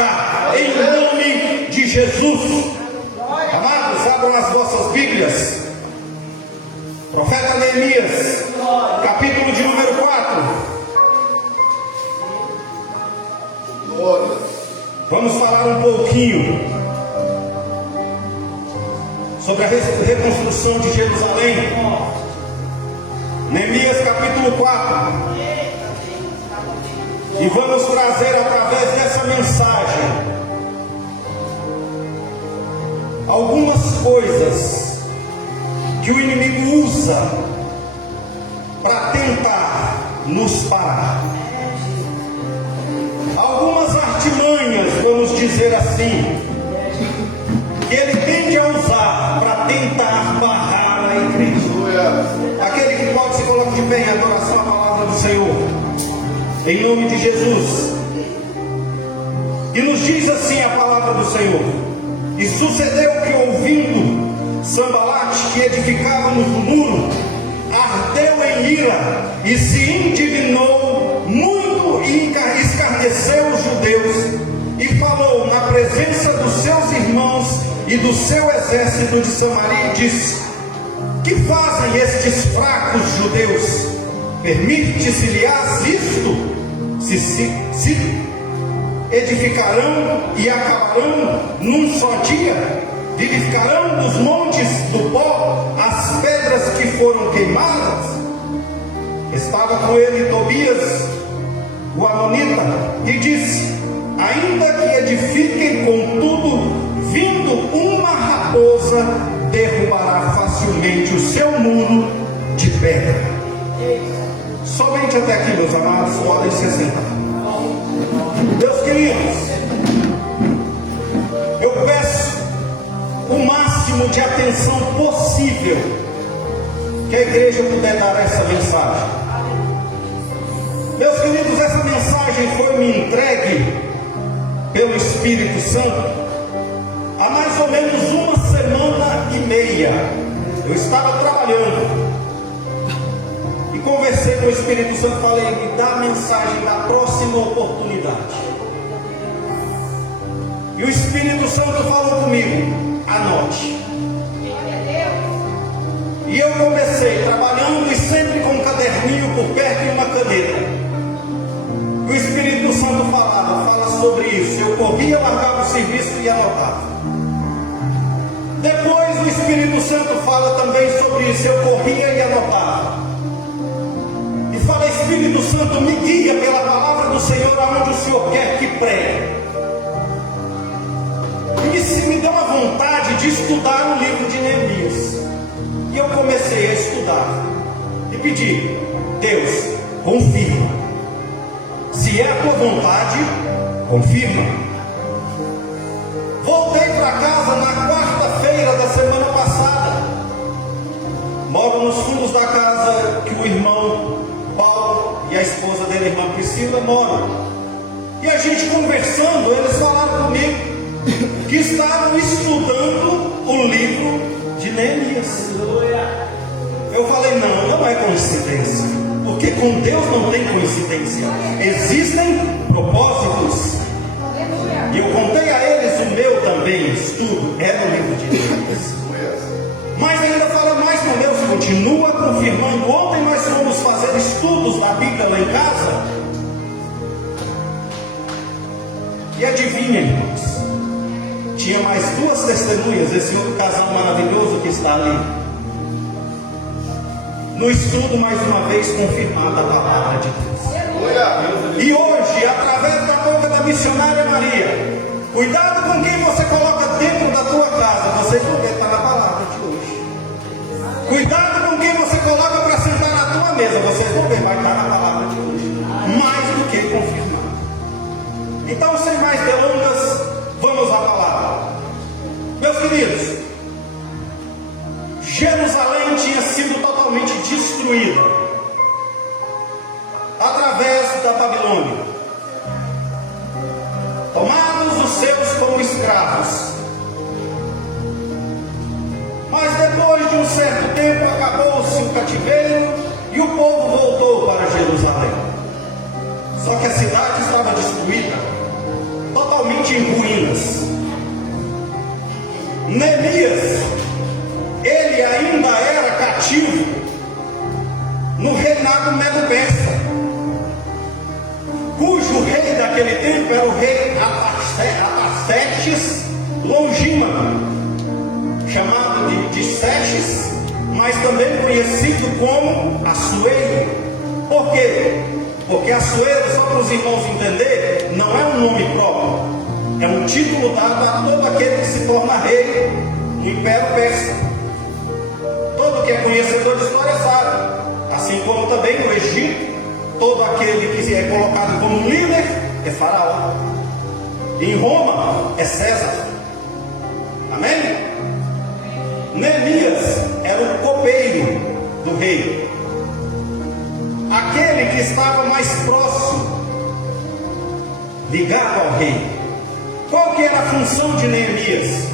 arca, em nome de Jesus. Amados, abram as vossas Bíblias. Profeta Neemias, capítulo de número 4. Vamos falar um pouquinho sobre a reconstrução de Jerusalém. Neemias capítulo 4. E vamos trazer através dessa mensagem algumas coisas que o inimigo usa para tentar nos parar. Algumas artimanhas, vamos dizer assim, que ele tende a usar para tentar barrar a igreja. Aquele que pode se colocar de pé em adoração à palavra do Senhor, em nome de Jesus. E nos diz assim a palavra do Senhor: e sucedeu que, ouvindo Sambalate que edficávamos o muro, ardeu em ira e se indignou muito e escarneceu os judeus, e falou na presença dos seus irmãos e do seu exército de Samaria, e disse: que fazem estes fracos judeus? Permite-se-lhes isto? Se edificarão e acabarão num só dia? Vivificarão dos montes do pó as pedras que foram queimadas? Estava com ele Tobias, o amonita, e disse: ainda que edifiquem, contudo, vindo uma raposa, derrubará facilmente o seu muro de pedra. Somente até aqui, meus amados, podem se sentar. Meus queridos, eu peço o máximo de atenção possível que a igreja puder dar a essa mensagem. Meus queridos, essa mensagem foi me entregue pelo Espírito Santo há mais ou menos uma semana e meia. Eu estava trabalhando e conversei com o Espírito Santo, falei: me dá a mensagem da próxima oportunidade. E o Espírito Santo falou comigo: anote. E eu comecei trabalhando e sempre com um caderninho por perto e uma caneta. O Espírito Santo fala sobre isso. Eu corria, largava o serviço e anotava. Depois o Espírito Santo fala também sobre isso. Eu corria e anotava. E fala: Espírito Santo, me guia pela palavra do Senhor aonde o Senhor quer que pregue. E me deu uma vontade de estudar o livro de Neemias. E eu comecei a estudar e pedi: Deus, confirma. Se é a tua vontade, confirma. Voltei para casa na quarta-feira da semana passada. Moro nos fundos da casa que o irmão Paulo e a esposa dele, a irmã Priscila, moram. E a gente conversando, eles falaram comigo que estavam estudando o livro de Neemias. Eu falei: não é coincidência, porque com Deus não tem coincidência, existem propósitos. E eu contei a eles o meu também estudo, era o livro de Neemias. Mas ainda fala mais com Deus, continua confirmando. Ontem nós fomos fazer estudos da Bíblia lá em casa. E adivinhem, irmãos, tinha mais duas testemunhas, esse outro casal maravilhoso que está ali. No estudo, mais uma vez, confirmada a palavra de Deus. E hoje, através da boca da missionária Maria, cuidado com quem você coloca dentro da tua casa. Vocês vão ver, está na palavra de hoje. Cuidado com quem você coloca para sentar na tua mesa. Vocês vão ver, vai estar na palavra de hoje. Mais do que confirmado. Então, sem mais delongas, vamos à palavra. Meus queridos, Jerusalém tinha sido totalmente destruída através da Babilônia. Tomados os seus como escravos. Mas depois de um certo tempo acabou-se o cativeiro e o povo voltou para Jerusalém. Só que a cidade estava destruída, totalmente totalmente em ruínas. Neemias, ele ainda era cativo no reinado medo-persa, cujo rei daquele tempo era o rei Artaxerxes Longínquo, chamado de Xerxes, mas também conhecido como Assuero. Por quê? Porque Assuero, só para os irmãos entenderem, não é um nome próprio, é um título dado a todo aquele que se torna rei no Império Persa. Todo que é conhecedor de história sabe. Assim como também no Egito, todo aquele que é colocado como líder é faraó. Em Roma é César. Amém? Neemias era o copeiro do rei, aquele que estava mais próximo, ligado ao rei. Qual que era a função de Neemias?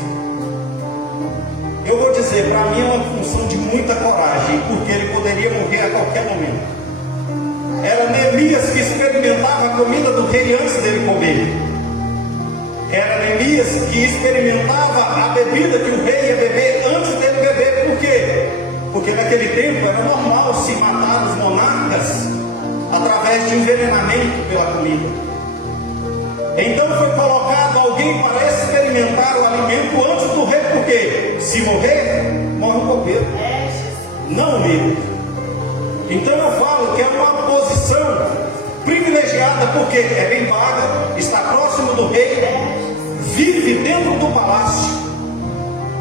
Eu vou dizer, para mim é uma função de muita coragem, porque ele poderia morrer a qualquer momento. Era Neemias que experimentava a comida do rei antes dele comer. Era Neemias que experimentava a bebida que o rei ia beber antes dele beber. Por quê? Porque naquele tempo era normal se matar os monarcas através de envenenamento pela comida. Então foi colocado alguém para experimentar o alimento antes do rei, porque se morrer, morre o copeiro, não o líder. Então eu falo que é uma posição privilegiada, porque é bem paga, está próximo do rei, vive dentro do palácio,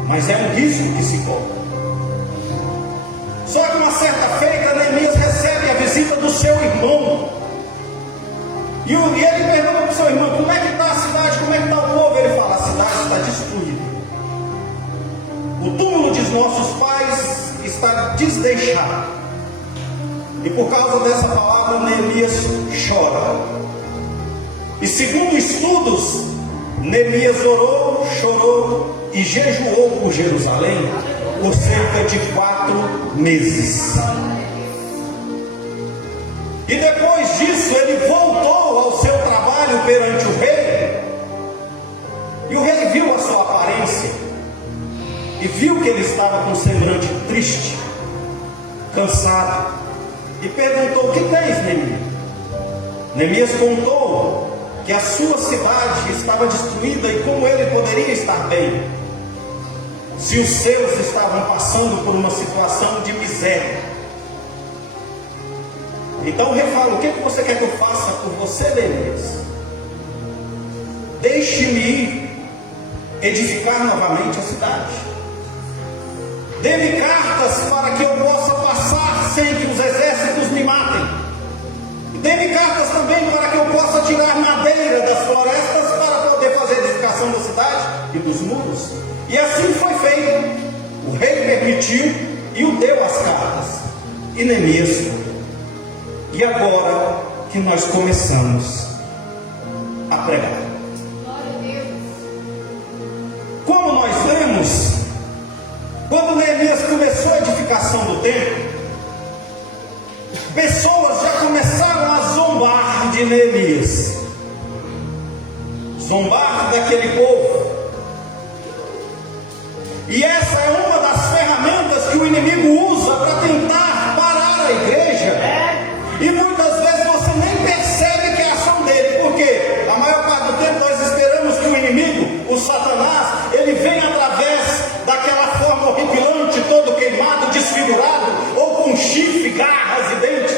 mas é um risco que se corre. Só que uma certa feita, Neemias recebe a visita do seu irmão, e ele pergunta para o seu irmão: como é que está a cidade, como é que está o povo? Ele fala: a cidade está destruída, o túmulo de nossos pais está desdeixado. E por causa dessa palavra, Neemias chora. E segundo estudos, Neemias orou, chorou e jejuou por Jerusalém por cerca de 4 meses. E depois disso ele voltou ao seu trabalho perante o rei. E o rei viu a sua aparência e viu que ele estava com um semblante triste, cansado, e perguntou: o que tens, Neemias? Neemias contou que a sua cidade estava destruída e como ele poderia estar bem se os seus estavam passando por uma situação de miséria. Então o rei fala: o que você quer que eu faça por você, Neemias? Deixe-me ir edificar novamente a cidade. Dê-me cartas para que eu possa passar sem que os exércitos me matem. Dê-me cartas também para que eu possa tirar madeira das florestas para poder fazer a edificação da cidade e dos muros. E assim foi feito. O rei permitiu e o deu as cartas. E Neemias foi. E agora que nós começamos a pregar, como nós lemos, quando Neemias começou a edificação do templo, pessoas já começaram a zombar de Neemias, zombar daquele povo. E essa é uma das ferramentas que o inimigo usa para tentar parar a igreja. E muitas vezes você nem percebe que é a ação dele, porque a maior parte do tempo nós esperamos que o inimigo, o Satanás, ele vem através daquela forma horripilante, todo queimado, desfigurado, ou com chifre, garras e dentes.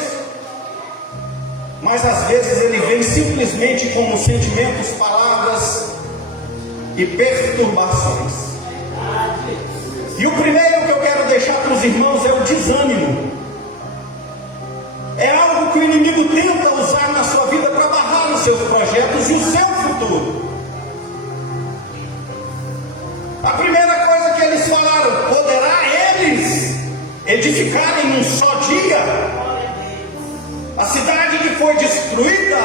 Mas às vezes ele vem simplesmente com sentimentos, palavras e perturbações. E o primeiro que eu quero deixar para os irmãos é o desânimo. É algo que o inimigo tenta usar na sua vida para barrar os seus projetos e o seu futuro. A primeira coisa que eles falaram: poderá eles edificar em um só dia a cidade que foi destruída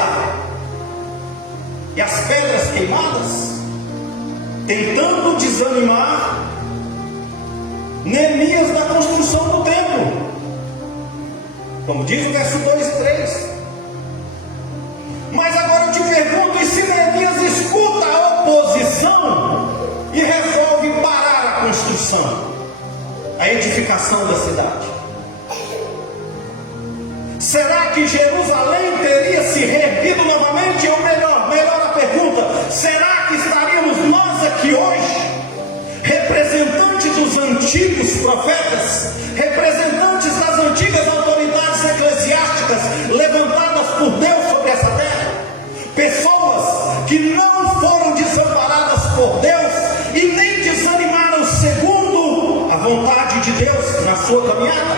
e as pedras queimadas? Tentando desanimar Neemias da construção do templo. Como diz o verso 2 e 3. Mas agora eu te pergunto: e se Neemias escuta a decisão e resolve parar a construção, a edificação da cidade. Será que Jerusalém teria se reerguido novamente? Ou melhor a pergunta, será que estaríamos nós aqui hoje, representantes dos antigos profetas, representantes das antigas autoridades eclesiásticas levantadas por Deus sobre essa terra, pessoas que não foram desamparadas por Deus e nem desanimaram segundo a vontade de Deus na sua caminhada?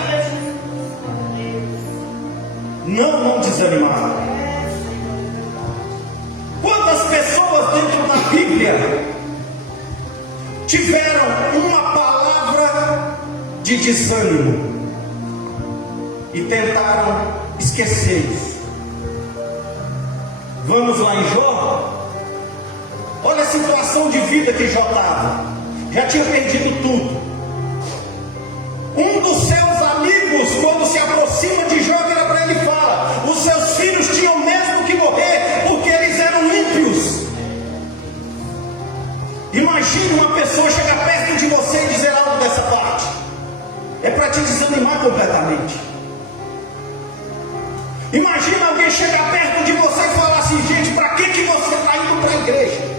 Não desanimaram. Quantas pessoas dentro da Bíblia tiveram uma palavra de desânimo e tentaram esquecer isso? Vamos lá em Jó. Olha a situação de vida que Jó estava. Já tinha perdido tudo. Um dos seus amigos, quando se aproxima de Jó, vira para ele e fala: os seus filhos tinham mesmo que morrer, porque eles eram ímpios. Imagine uma pessoa chegar perto de você e dizer algo dessa parte. É para te desanimar completamente. Imagina alguém chegar perto de você e falar assim: gente, para que você está indo para a igreja?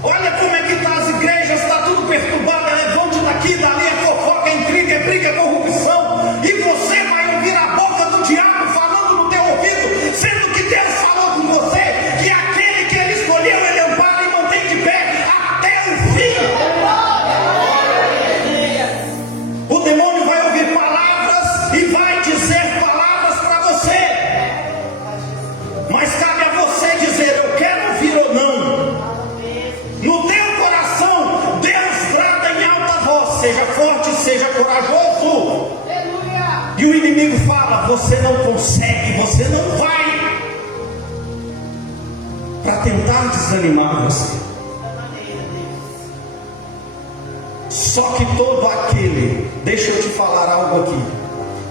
Olha como é que está as igrejas, está tudo perturbado, é levante daqui, dali, é fofoca, é intriga, é briga, é corrupção. E você vai ouvir a boca do diabo falando no teu ouvido, sendo que Deus falou com você que aquele que ele escolheu, ele ampara e mantém de pé até o fim. O demônio vai ouvir palavras e vai dizer palavras para você, mas cabe a você dizer: eu quero ouvir ou não. No teu coração, Deus trata em alta voz: seja forte, seja corajoso. E o inimigo fala: você não consegue, você não vai, para tentar desanimar você. Só que todo aquele, deixa eu te falar algo aqui,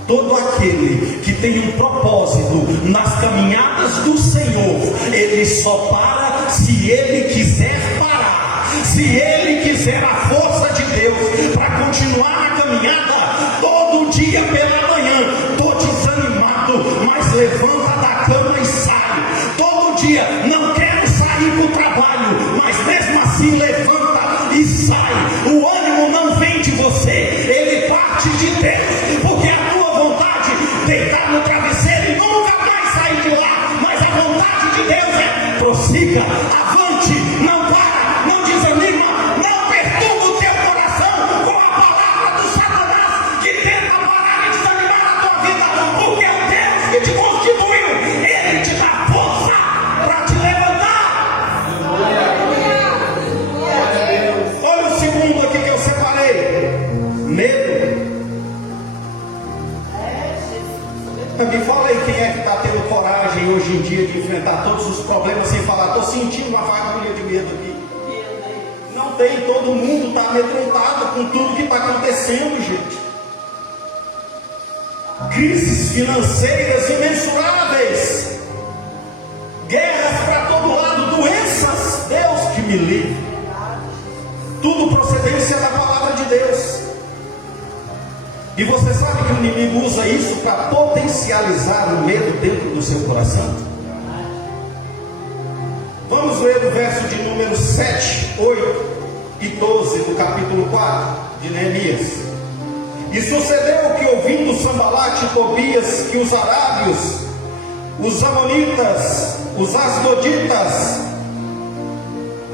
todo aquele que tem um propósito nas caminhadas do Senhor, ele só para se ele quiser parar, se ele quiser a força de Deus para continuar na caminhada. Todo dia pela manhã, estou desanimado, mas levanta da cama e sai. Todo dia, não quero sair para o trabalho, mas mesmo assim levanta e sai. O ânimo não vem de você, ele parte de Deus, porque a tua vontade deitar no travesseiro e nunca mais sair de lá, mas a vontade de Deus é: prossiga, avante, não para, não desanima, não perturba o teu coração com a palavra do Satanás que tenta parar e desanimar a tua vida, porque é o Deus que te constituiu, ele te dá força para te levantar. Olha o segundo aqui que eu separei: medo. Me fala aí quem é que está tendo coragem hoje em dia de enfrentar todos os problemas sem falar: estou sentindo uma fagulha de medo aqui. Não tem, todo mundo está amedrontado com tudo que está acontecendo, gente. Crises financeiras imensuráveis, guerras para todo lado, doenças, Deus que me livre. Tudo procedência da palavra de Deus. E você sabe que o inimigo usa isso para potencializar o medo dentro do seu coração? Vamos ler o verso de número 7, 8 e 12 do capítulo 4 de Neemias. E sucedeu que, ouvindo Sambalate e Tobias, que os arábios, os amonitas, os asdoditas,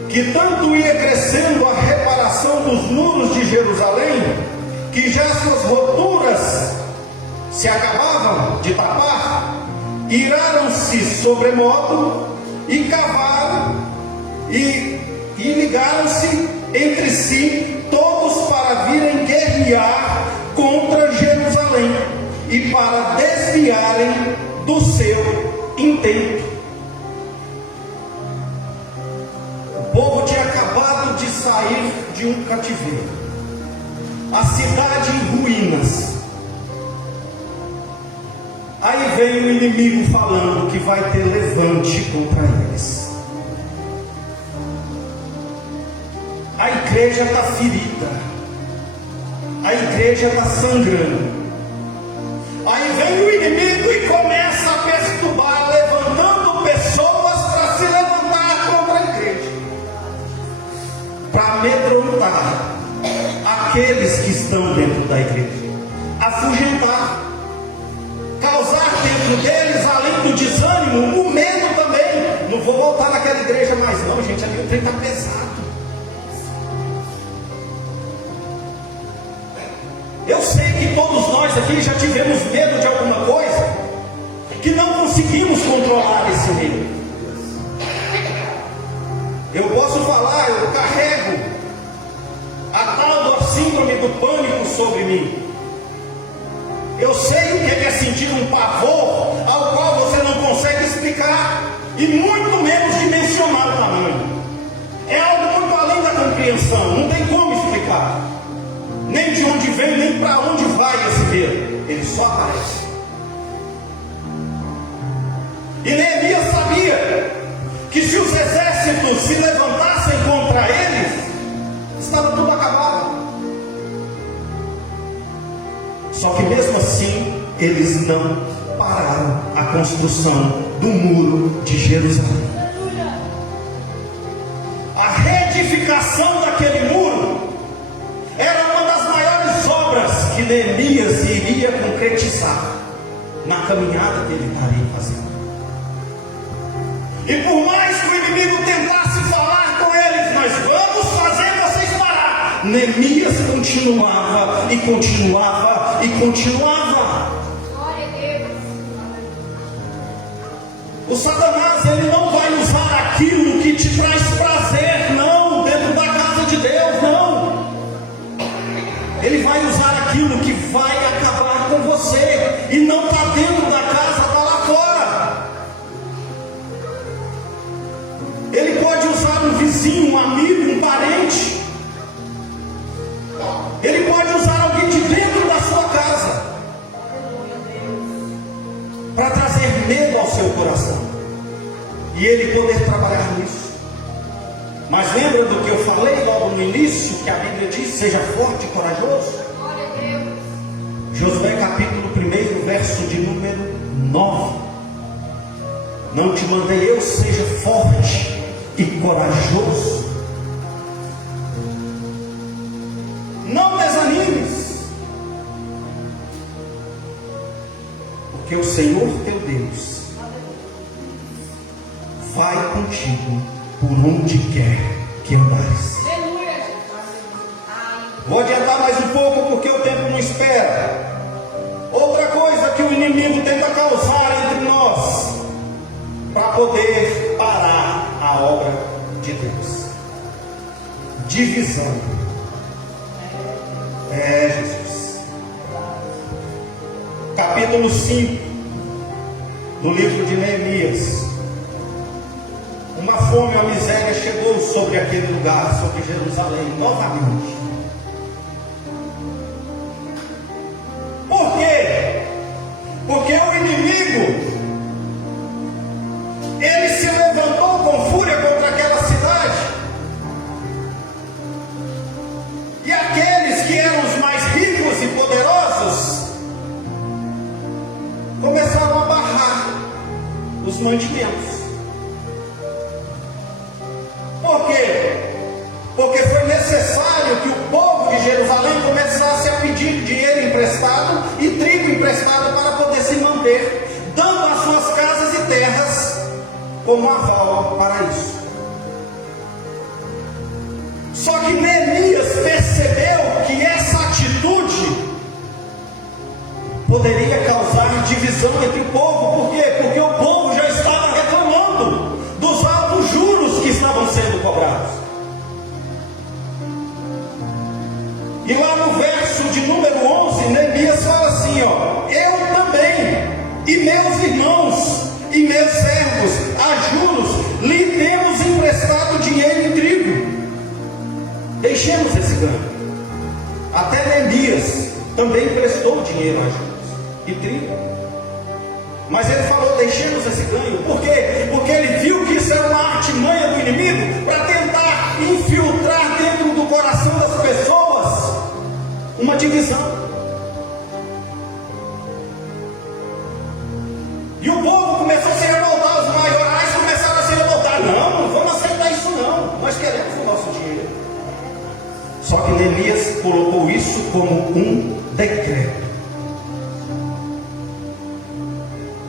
que tanto ia crescendo a reparação dos muros de Jerusalém, que já suas roturas se acabavam de tapar, iraram-se sobremodo e cavaram e ligaram-se entre si todos para virem guerrear contra Jerusalém e para desviarem do seu intento. O povo tinha acabado de sair de um cativeiro, a cidade em ruínas. Aí vem o inimigo falando que vai ter levante contra eles. igreja está ferida, a igreja está sangrando. Aí vem o inimigo e começa a perturbar, levantando pessoas para se levantar contra a igreja, para amedrontar aqueles que estão dentro da igreja, afugentar, causar dentro deles, além do desânimo, o medo também. Não vou voltar naquela igreja mais não, gente, ali o trem está pesado. Eu sei que todos nós aqui já tivemos medo de alguma coisa, que não conseguimos controlar esse medo. Eu posso falar, eu carrego a tal da síndrome do pânico sobre mim. Eu sei o que é sentir um pavor ao qual você não consegue explicar e muito menos dimensionar o tamanho. É algo muito além da compreensão, não tem como explicar. Nem de onde vem, nem para onde vai esse medo. Ele só aparece. E Neemias sabia que se os exércitos se levantassem contra eles, estava tudo acabado. Só que mesmo assim, eles não pararam a construção do muro de Jerusalém. A reedificação daquele muro era uma das maiores obras que Neemias iria concretizar na caminhada que ele estaria fazendo. E por mais que o inimigo tentasse falar com eles, nós vamos fazer vocês parar, Neemias continuava e continuava e continuava. Glória a Deus. O Satanás, ele não vai usar aquilo que te traz prazer, não, dentro da casa de Deus, não. Ele vai usar aquilo que vai acabar com você, e não está dentro da casa, está lá fora. Ele pode usar um vizinho, um amigo, um parente. Ele pode usar alguém de dentro da sua casa para trazer medo ao seu coração e ele poder trabalhar nisso. Mas lembra do que eu falei logo no início, que a Bíblia diz: seja forte e corajoso? Glória a Deus. Josué capítulo 1, verso de número 9. Não te mandei eu, seja forte e corajoso. Não desanimes, porque o Senhor teu Deus vai contigo por onde quer que andares. Aleluia. Vou adiantar mais um pouco porque o tempo não espera. Outra coisa que o inimigo tenta causar entre nós, para poder parar a obra de Deus: divisão. Jesus. Capítulo 5 do livro de Neemias. Uma fome, uma miséria chegou sobre aquele lugar, sobre Jerusalém, novamente. Por quê? Porque o inimigo, ele se levantou com fúria contra aquela cidade. E aqueles que eram os mais ricos e poderosos começaram a barrar os mantimentos. Por quê? Porque foi necessário que o povo de Jerusalém começasse a pedir dinheiro emprestado e trigo emprestado para poder se manter, dando as suas casas e terras como aval para isso. Só que Neemias percebeu que essa atitude poderia causar divisão entre o povo. Por quê? Porque o povo já estava reclamando dos altos juros que estavam sendo cobrados. E lá no verso de número 11, Neemias fala assim, ó: eu também, e meus irmãos, e meus servos, a juros, lhe temos emprestado dinheiro em trigo. Deixemos esse ganho. Até Neemias também prestou dinheiro a juros e trigo. Mas ele falou: deixemos esse ganho. Por quê? Porque ele viu que isso era uma artimanha do inimigo para tentar infiltrar dentro do coração divisão. E o povo começou a se revoltar, os maiorais começaram a se revoltar. Não vamos aceitar isso não, nós queremos o nosso dinheiro. Só que Neemias colocou isso como um decreto.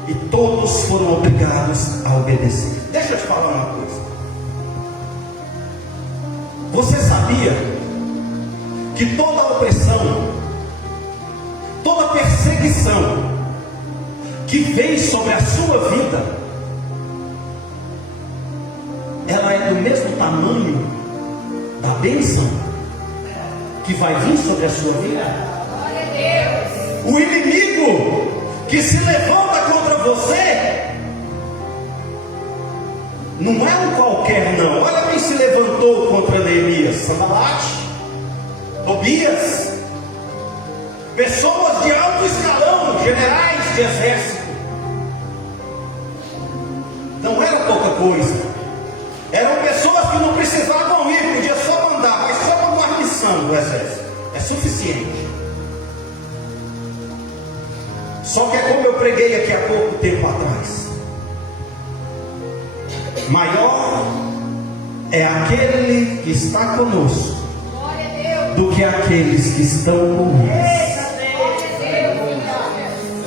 E todos foram obrigados a obedecer. Deixa eu te falar uma coisa. Você sabia que toda opressão, toda perseguição que vem sobre a sua vida, ela é do mesmo tamanho da bênção que vai vir sobre a sua vida? Glória a Deus. O inimigo que se levanta contra você não é um qualquer não. Olha quem se levantou contra Neemias: Sanbalate, Tobias, pessoas de alto escalão, generais de exército. Não era pouca coisa. Eram pessoas que não precisavam ir, podia só mandar, mas só uma guarnição do exército é suficiente. Só que é como eu preguei aqui há pouco tempo atrás: maior é aquele que está conosco Glória a Deus. do que aqueles que estão com eles. Glória a Deus.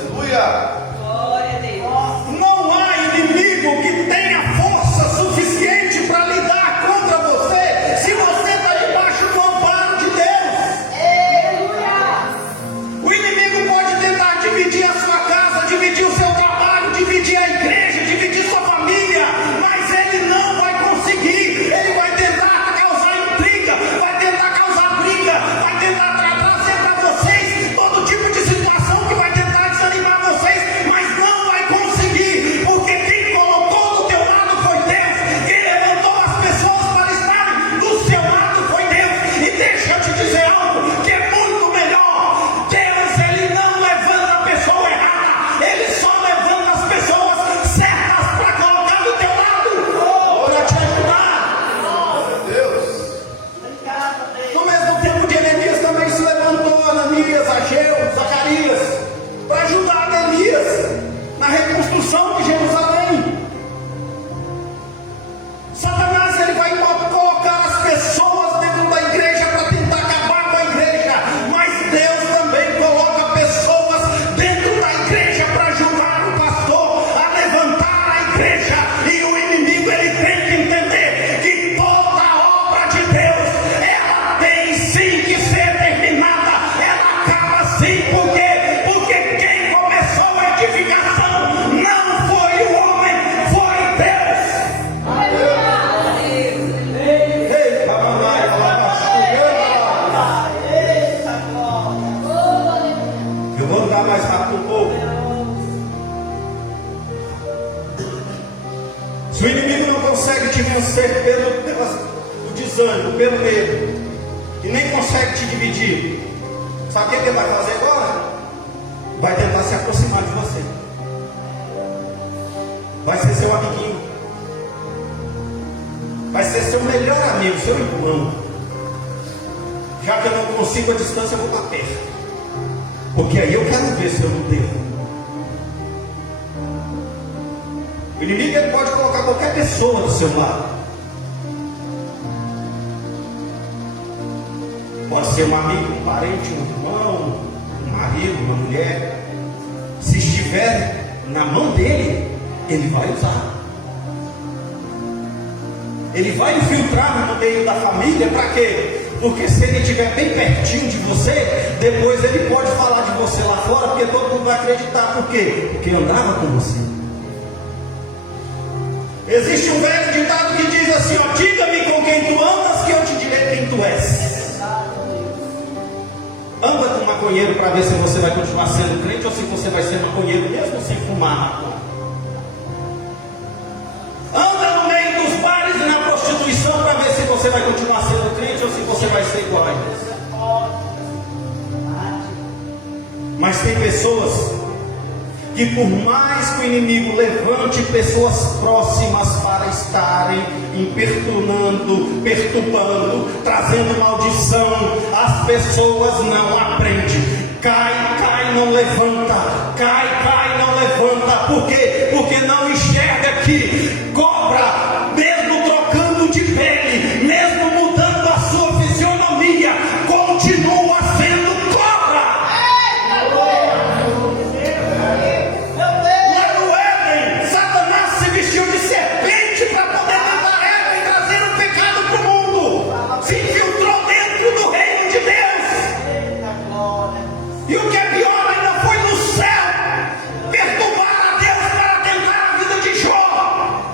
Aleluia! Glória a Deus. Não há inimigo que tenha força suficiente para lidar contra você se você está debaixo do amparo de Deus. Aleluia. O inimigo pode tentar dividir a sua casa, dividir o seu trabalho, dividir a igreja, dividir sua família, mas ele não vai conseguir. Ele vai tentar causar intriga, vai tentar causar briga, vai tentar trazer para vocês todo tipo de situação que vai tentar desanimar vocês, mas não vai conseguir, porque quem colocou do teu lado foi Deus, quem levantou as pessoas para estarem do seu lado foi Deus. E deixa eu te dizer algo que é muito melhor: Deus, ele não levanta a pessoa errada, ele só levanta as pessoas certas para colocar do teu lado, para te ajudar. Deus. No mesmo tempo de Neemias também se levantou Ananias, Ageu, Zacarias, para ajudar Neemias na reconstrução de Jerusalém. Satanás, ele vai colocar as pessoas dentro da igreja para tentar acabar com a igreja, mas Deus também coloca pessoas dentro da igreja para ajudar o pastor a levantar a igreja. E o inimigo, ele tem que entender que toda obra de Deus, ela tem sim que ser terminada, ela acaba sim. Por quê? Porque quem começou a edificação não foi o homem, foi Deus. Ei, papai, eu vou andar mais rápido um pouco. Se o inimigo não consegue te vencer pelo desânimo, pelo medo, e nem consegue te dividir, sabe o que ele vai fazer agora? Vai tentar se aproximar de você. Vai ser seu amiguinho, vai ser seu melhor amigo, seu irmão. Já que eu não consigo a distância, eu vou para perto, porque aí eu quero ver se eu não devo. O inimigo, ele pode colocar qualquer pessoa do seu lado. Pode ser um amigo, um parente, um irmão, um marido, uma mulher. Se estiver na mão dele, ele vai usar. Ele vai infiltrar no meio da família. Para quê? Porque se ele estiver bem pertinho de você, depois ele pode falar de você lá fora, porque todo mundo vai acreditar. Por quê? Porque andava com você. Existe um velho ditado que diz assim, ó: diga-me com quem tu andas, que eu te direi quem tu és. Anda com maconheiro para ver se você vai continuar sendo crente ou se você vai ser maconheiro mesmo sem fumar maconha. Anda no meio dos bares e na prostituição para ver se você vai continuar sendo crente ou se você vai ser igual a eles. Mas tem pessoas que, por mais que o inimigo levante pessoas próximas para estarem perturbando, trazendo maldição, as pessoas não aprendem. Cai, não levanta. Cai, não levanta. Por quê? Porque não enxerga que cobra, mesmo trocando de pele, mesmo mudando a sua fisionomia, continua sendo cobra. Lá no Éden, Satanás se vestiu de serpente para poder tentar Eva e trazer o pecado para o mundo. Se infiltrou dentro do reino de Deus. E o que é pior, ainda foi no céu perturbar a Deus para tentar a vida de Jó.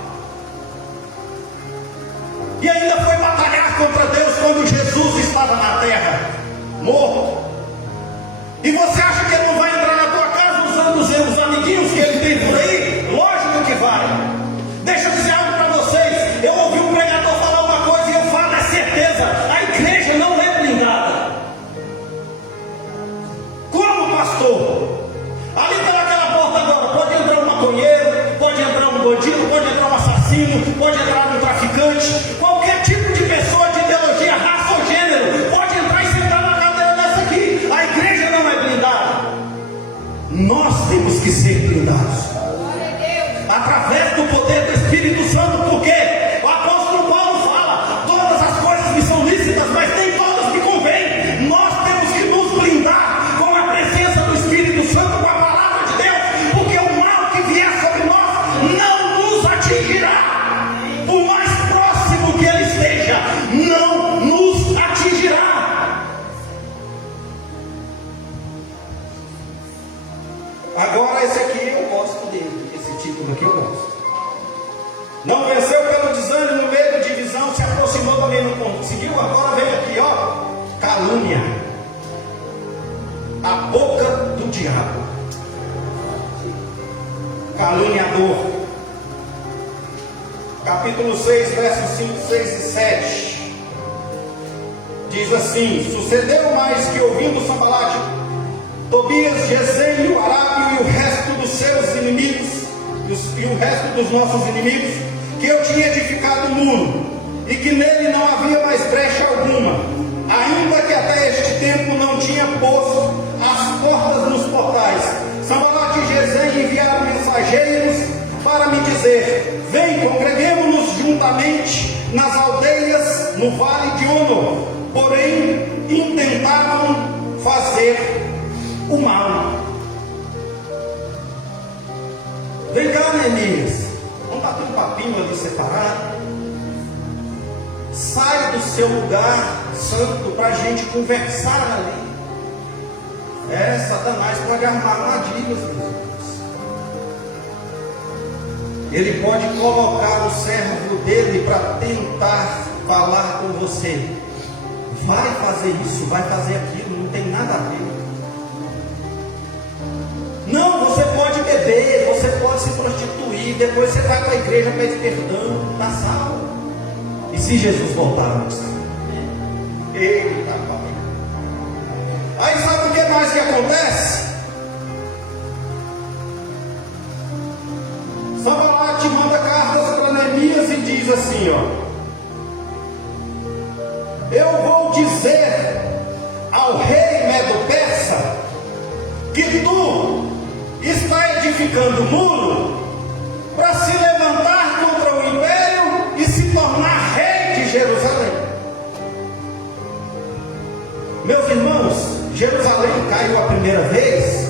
E ainda foi batalhar contra Deus quando Jesus estava na terra, morto. E você acha que ele não vai entrar na tua casa usando os amiguinhos que ele tem por aí? Lógico que vai. Deixa eu dizer algo para vocês. Eu ouvi um pregador falar uma coisa e eu falo, é certeza, a igreja não é blindada. Como, pastor? Ali pelaquela porta agora pode entrar um maconheiro, pode entrar um bandido, pode entrar um assassino, pode entrar um traficante, qualquer tipo de pessoa de ideologia, raça ou gênero, pode entrar e sentar na cadeira dessa aqui. A igreja não é blindada. Nós temos que ser blindados através do poder do Espírito Santo, porque o apóstolo Paulo fala: todas as coisas me são lícitas, mas nem todas me convêm. Nós temos que nos blindar com a presença do Espírito Santo, com a palavra de Deus, porque o mal que vier sobre nós não nos atingirá. Por mais próximo que ele esteja, não nos atingirá. Agora esse aqui eu gosto dele, esse título aqui eu gosto. Não venceu pelo desânimo, medo, divisão, se aproximou, também não conseguiu. Agora vem aqui, ó, calúnia, a boca do diabo, caluniador. Capítulo 6, versos 5, 6 e 7 diz assim: sucedeu mais que ouvindo Sambalate, Tobias, Gesem, o Arábio e o resto dos seus inimigos, e o resto dos nossos inimigos, que eu tinha edificado o muro, e que nele não havia mais brecha alguma, ainda que até este tempo não tinha posto as portas nos portais. Sambalate e Gesem enviaram mensageiros para me dizer: vem, congreguemo-nos juntamente nas aldeias no vale de Ono. Porém, intentavam fazer o mal. Vem cá, Neemias, vamos bater um papinho ali separado. Sai do seu lugar santo para a gente conversar ali. Satanás pode armar armadilhas, meus irmãos. Ele pode colocar o servo dele para tentar falar com você. Vai fazer isso, vai fazer aquilo, não tem nada a ver. Não, você pode beber, você pode se prostituir, depois você vai para a igreja, pede perdão, está salvo. E se Jesus voltar antes? Eita, pai. Aí sabe o que mais que acontece? Sambalate manda cartas para Neemias e diz assim, ó: eu vou dizer ao rei Medo-Persa que tu está edificando o muro para se levantar contra o império e se tornar rei de Jerusalém. Meus irmãos, Jerusalém caiu a primeira vez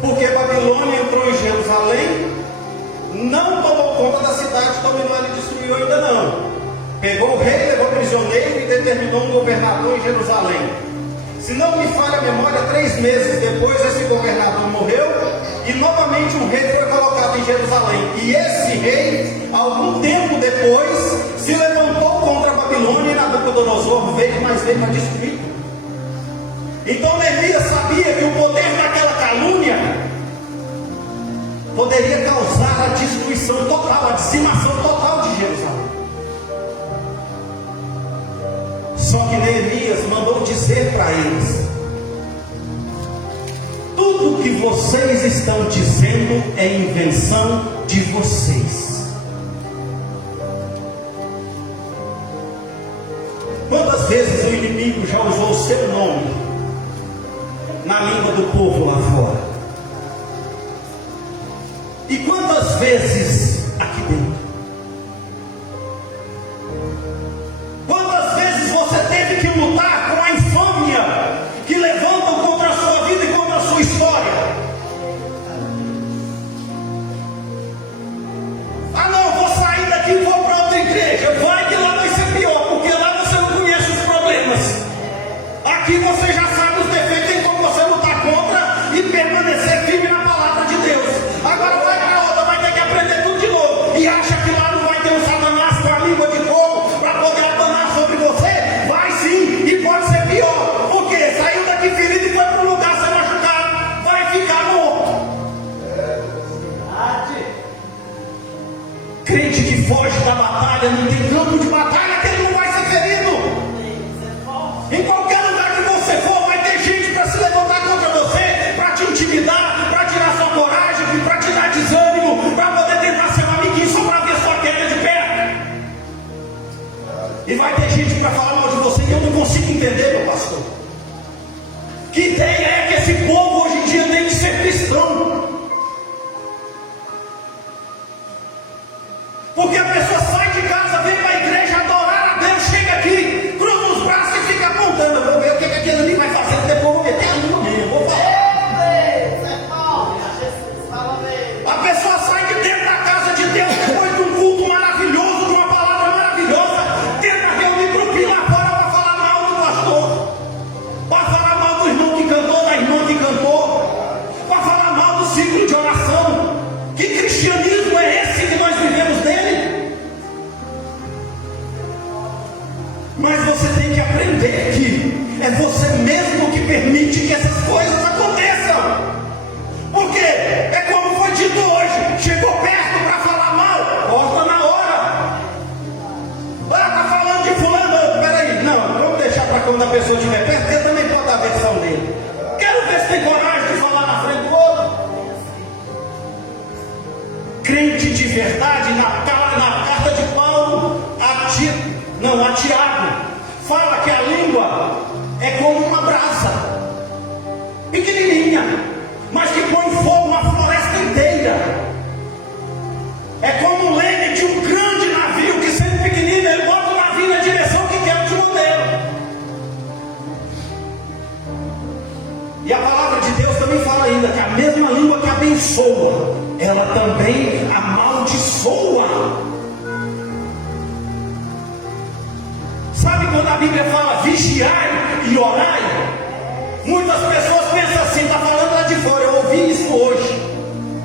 porque Babilônia entrou em Jerusalém, não tomou conta da cidade, dominou ela e destruiu ainda não. Pegou o rei, levou prisioneiro e determinou um governador em Jerusalém. Se não me falha a memória, 3 meses depois esse governador morreu e novamente um rei foi colocado em Jerusalém. E esse rei, algum tempo depois, se levantou contra a Babilônia e Nabucodonosor veio, mas veio para destruir. Então Neemias sabia que o poder daquela calúnia poderia causar a destruição total, a dizimação total de Jerusalém. Só que Neemias mandou dizer para eles: tudo tudo que vocês estão dizendo é invenção de vocês. Quantas vezes o inimigo já usou o seu nome na língua do povo lá fora? E quantas vezes aqui dentro? Quantas vezes você teve que lutar com a infâmia que levantam contra a sua vida e contra a sua história? Ah não, vou sair daqui e vou para outra igreja. Vai que lá vai ser pior, porque lá você não conhece os problemas. Aqui você já sabe os defeitos, tem como você lutar contra e permanecer firme na palavra de Deus. Agora vai para outra, vai ter que aprender tudo de novo. E acha que lá não vai ter um Satanás com a língua de fogo para poder abanar sobre você? Vai sim, e pode ser pior. Porque saiu daqui ferido e foi para um lugar sem machucado, vai ficar morto. Crente que foge da batalha, não tem campo de batalha, que ele não vai ser ferido. Em qualquer lugar que você for, vai ter gente para se levantar contra você, para te intimidar, para tirar sua coragem, para te dar desânimo, para poder tentar ser um amiguinho só para ver sua queda de pé. E vai ter gente para falar mal de você, e eu não consigo entender, meu pastor. Que ideia é que esse povo hoje em dia tem que ser cristão? Porque a pessoa sai de casa, vem para a igreja adorar a Deus, chega aqui, cruza os braços e fica apontando. Eu vou ver o que aquele ali vai fazer, depois eu vou meter a língua mesmo, vou falar. A pessoa sai de dentro da casa de Deus, depois de um culto maravilhoso, de uma palavra maravilhosa, tenta reunir grupinho lá fora para falar mal do pastor, para falar mal do irmão que cantou, da irmã que cantou, para falar mal do ciclo de oração. Que cristianismo é esse que nós vivemos dele? Mas você tem que aprender que é você mesmo que permite que essas coisas aconteçam. Porque é como foi dito hoje: chegou perto para falar mal, corta na hora. Tá falando de fulano, peraí, não, vamos deixar para quando a pessoa estiver perto, ele também pode dar a versão dele. Quero ver se tem coragem de falar na frente do outro. Crente de verdade, na carta de Paulo a Tiago, fala que a língua é como uma brasa pequenininha, mas que põe fogo na floresta inteira. É como o leme de um grande navio que, sendo pequenino, ele bota o navio na direção que quer de modelo. E a palavra de Deus também fala ainda que a mesma língua que abençoa, ela também amaldiçoa. Sabe quando a Bíblia fala vigiai e orai? Muitas pessoas pensam assim, está falando lá de fora. Eu ouvi isso hoje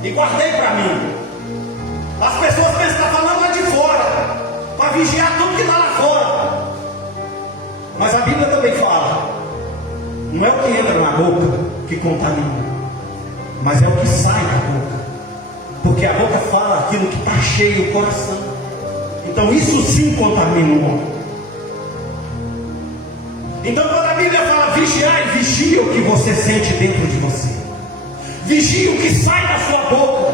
e guardei para mim. As pessoas pensam que está falando lá de fora, para vigiar tudo que está lá fora. Mas a Bíblia também fala, não é o que entra na boca que contamina, mas é o que sai da boca. Porque a boca fala aquilo que está cheio o coração. Então isso sim contamina o homem. Então quando a Bíblia fala vigiar, vigia o que você sente dentro de você. Vigia o que sai da sua boca.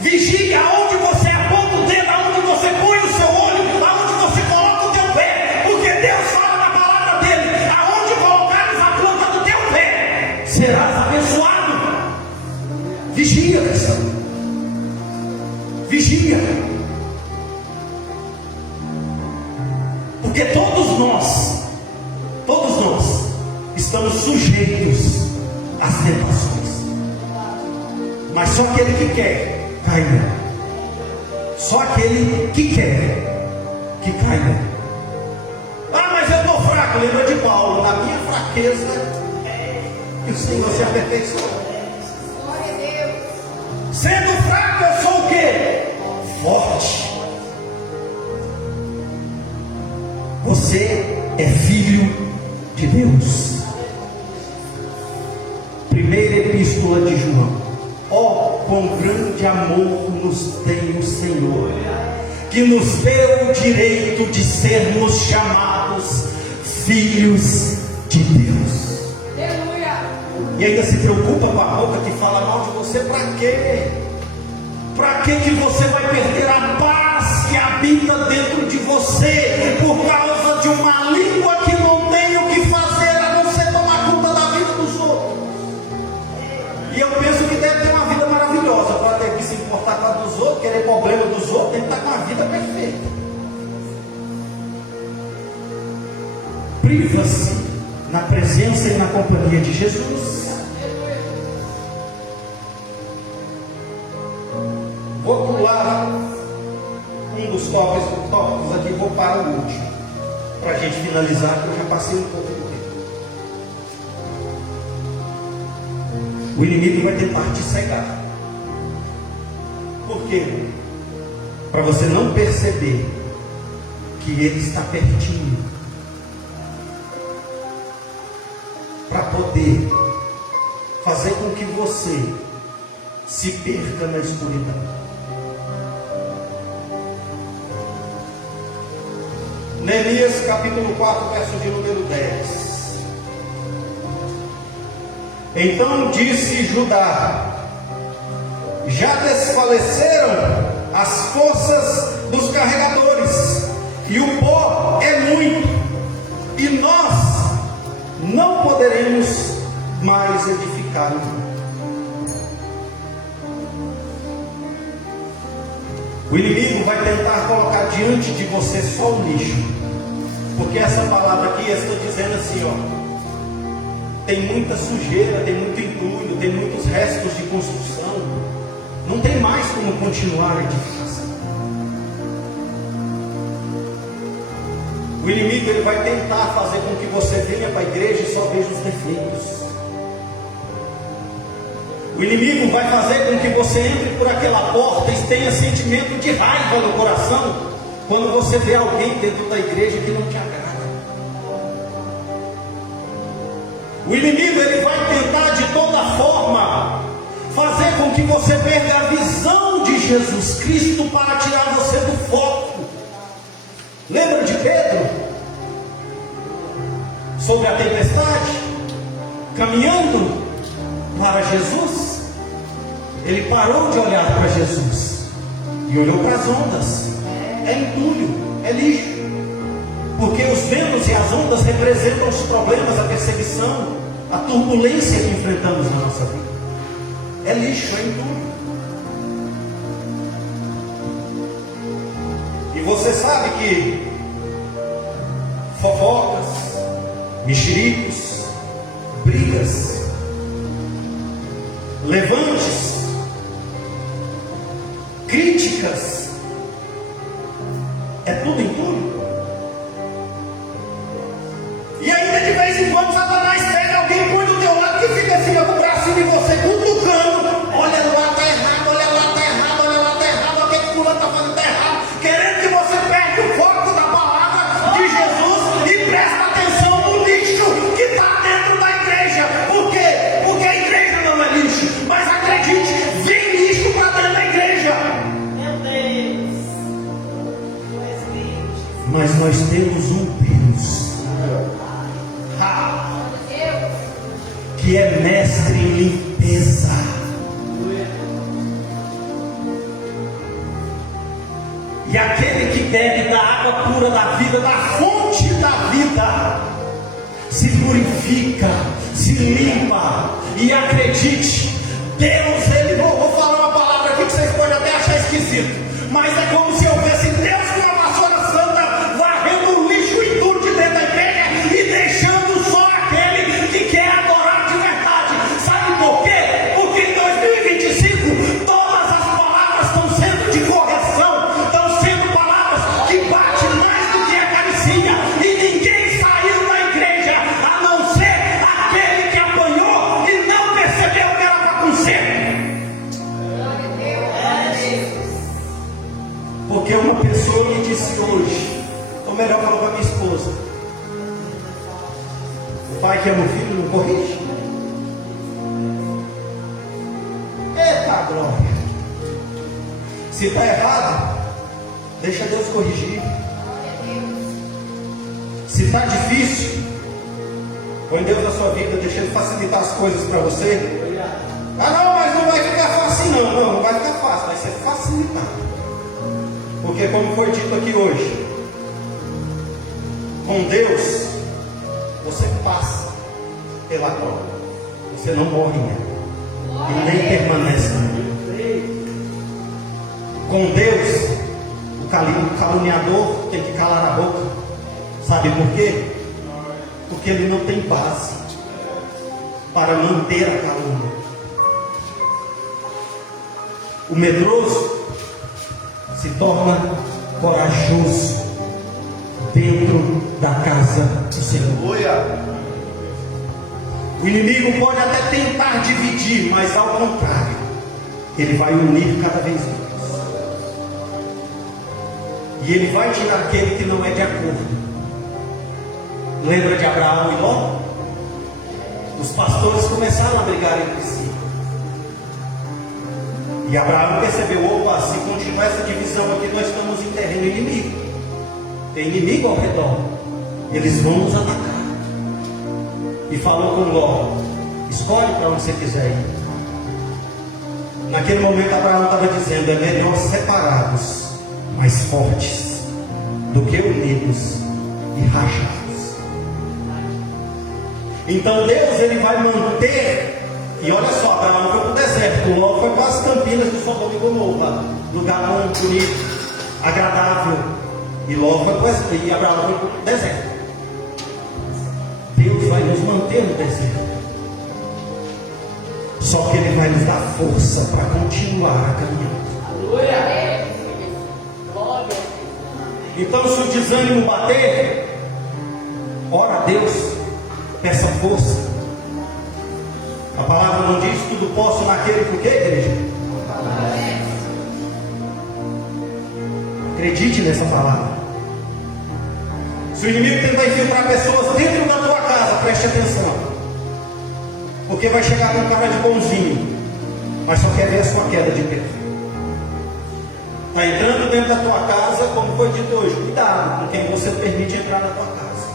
Vigia aonde você aponta o dedo, aonde você põe o seu olho, aonde você coloca o teu pé. Porque Deus fala na palavra dele: aonde colocares a planta do teu pé, serás abençoado. Vigia, cristão. Vigia. Porque todos nós estamos sujeitos às tentações. Mas só aquele que quer, cai nela. Só aquele que quer, que cai nela. Ah, mas eu estou fraco. Lembra de Paulo: na minha fraqueza que o Senhor se aperfeiçoou. Glória a Deus. Sendo fraco, eu sou o quê? Forte. Você é filho de Deus. Primeira epístola de João. Ó, quão grande amor nos tem o Senhor, que nos deu o direito de sermos chamados filhos de Deus. Aleluia. E ainda se preocupa com a boca que fala mal de você. Para quê? Para que você vai perder a paz que habita dentro de você por causa de uma língua que não tem o que fazer a não ser tomar conta da vida dos outros? E eu penso que deve ter uma vida maravilhosa para ter que se importar com a dos outros, querer problema dos outros, tem que estar com a vida perfeita. Priva-se na presença e na companhia de Jesus. Vou pular um dos tópicos aqui, vou para o último, para a gente finalizar, que eu já passei um pouco do tempo. O inimigo vai tentar te cegar. Por quê? Para você não perceber que ele está pertinho, para poder fazer com que você se perca na escuridão. Neemias capítulo 4, verso de número 10. Então disse Judá: já desfaleceram as forças dos carregadores, e o pó é muito, e nós não poderemos mais edificar. O inimigo vai tentar colocar diante de você só o lixo. Porque essa palavra aqui está dizendo assim, ó, tem muita sujeira, tem muito entulho, tem muitos restos de construção, não tem mais como continuar a edificação. O inimigo ele vai tentar fazer com que você venha para a igreja e só veja os defeitos. O inimigo vai fazer com que você entre por aquela porta e tenha sentimento de raiva no coração quando você vê alguém dentro da igreja que não te agrada. O inimigo ele vai tentar de toda forma fazer com que você perca a visão de Jesus Cristo para tirar você do foco. Lembra de Pedro? Sobre a tempestade, caminhando para Jesus, ele parou de olhar para Jesus e olhou para as ondas. É entulho, é lixo, porque os ventos e as ondas representam os problemas, a perseguição, a turbulência que enfrentamos na nossa vida. É lixo, é entulho. E você sabe que fofocas, mexericos, brigas, levantes, críticas, é tudo entulho. E ainda de vez em quando Satanás pega alguém, põe do teu lado, que fica assim, com o bracinho de você, cutucando. Olha lá, está errado, olha lá, está errado, olha lá, está errado, o que o fulano está fazendo está errado, querendo que você perca o foco da palavra de Jesus e presta atenção no lixo que está dentro da igreja. Por quê? Porque a igreja não é lixo, mas acredite, vem lixo para dentro da igreja. Meu Deus. Mas nós temos um Deus que é mestre em limpeza. E aquele que bebe da água pura da vida, da fonte da vida, se purifica, se limpa. E acredite, Deus, ele, vou falar uma palavra aqui que vocês podem até achar esquisito, mas é como se houvesse Deus com uma vassoura santa varrendo o lixo e tudo de dentro da igreja e deixando só aquele que quer adorar de verdade. Sabe por quê? Porque em 2025 todas as palavras estão sendo de correção, estão sendo palavras que batem mais do que acaricia, e ninguém saiu da igreja a não ser aquele que apanhou e não percebeu que era para conserto. Porque uma pessoa me disse hoje, ou melhor, falou para minha esposa: o pai que ama o filho não corrige? Eita glória! Se está errado, deixa Deus corrigir. Se está difícil, Põe Deus na sua vida, deixa Ele facilitar as coisas para você. Ah não, mas não vai ficar fácil não. Não, não vai ficar fácil, vai ser facilitado. Porque como foi dito aqui hoje, com Deus, você passa pela prova. Você não morre nela. E nem permanece nela. Com Deus, o caluniador tem que calar a boca. Sabe por quê? Porque ele não tem base para manter a calúnia. O medroso se torna corajoso dentro da casa do Senhor. O inimigo pode até tentar dividir, mas ao contrário, ele vai unir cada vez mais. E ele vai tirar aquele que não é de acordo. Lembra de Abraão e Ló? Os pastores começaram a brigar entre si. E Abraão percebeu: opa, se continuar essa divisão aqui, nós estamos em terreno inimigo. Tem inimigo ao redor. Eles vão nos atacar. E falou com Ló: escolhe para onde você quiser ir. Naquele momento Abraão estava dizendo: é melhor separados, mais fortes, do que unidos e rachados. Então Deus, ele vai manter. E olha só, Abraão foi para o deserto, Ló foi para as campinas de Sodoma e Gomorra, lugar bom, bonito, agradável. E Ló foi para e Abraão foi para o deserto. Deus vai nos manter no deserto. Só que Ele vai nos dar força para continuar a caminhar. Aleluia. Então, se o desânimo bater, ora a Deus, peça força. A palavra não diz: tudo posso naquele por quê, igreja? Acredite nessa palavra. Se o inimigo tentar infiltrar pessoas dentro da tua casa, preste atenção. Porque vai chegar com cara de bonzinho, mas só quer ver a sua queda de pé. Está entrando dentro da tua casa, como foi dito hoje. Cuidado com quem você permite entrar na tua casa.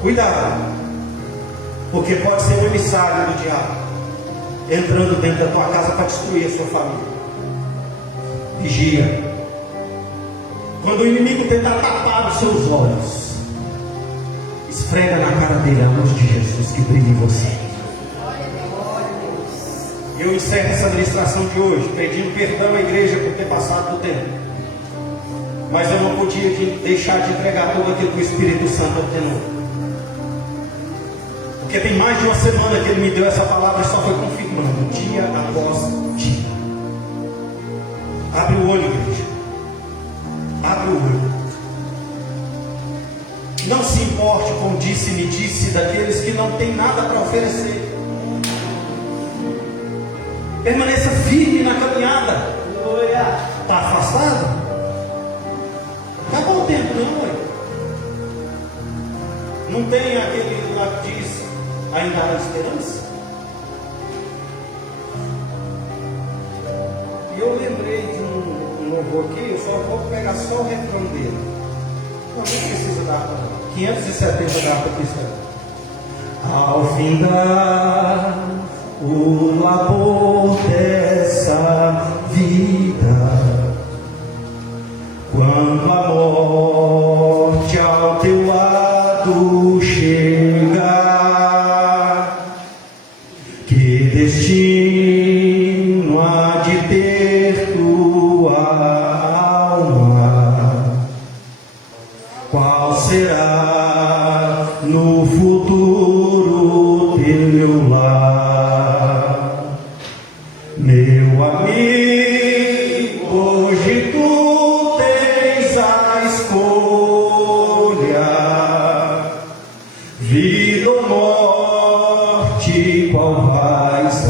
Cuidado, porque pode ser um emissário do diabo entrando dentro da tua casa para destruir a sua família. Vigia. Quando o inimigo tentar tapar os seus olhos, esfrega na cara dele a luz de Jesus que brilha em você. Eu encerro essa administração de hoje pedindo perdão à igreja por ter passado do tempo. Mas eu não podia deixar de entregar tudo aquilo que o Espírito Santo ordenou. Porque tem mais de uma semana que ele me deu essa palavra e só foi confirmando, dia após dia. Abre o olho, igreja. Abre o olho. Não se importe com disse-me-disse daqueles que não têm nada para oferecer. Permaneça firme na caminhada. Está afastado? Acabou o tempo, não foi? Não tem aquele lá que diz: ainda há esperança? E eu lembrei de um louvor aqui, eu só vou pegar só o refrão dele. Não precisa da harpa, 570 da harpa cristã. Ao findar o labor dessa vida, quando a morte ao teu lado chegar, que destino há de ter tua alma? Qual será no futuro teu lar? Meu amigo, hoje tu tens a escolha, vida ou morte, qual vais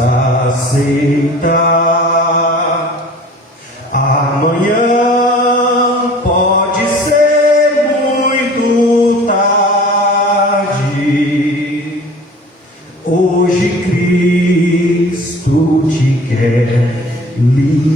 aceitar? Amanhã pode ser muito tarde. Hoje Cristo te quer livre.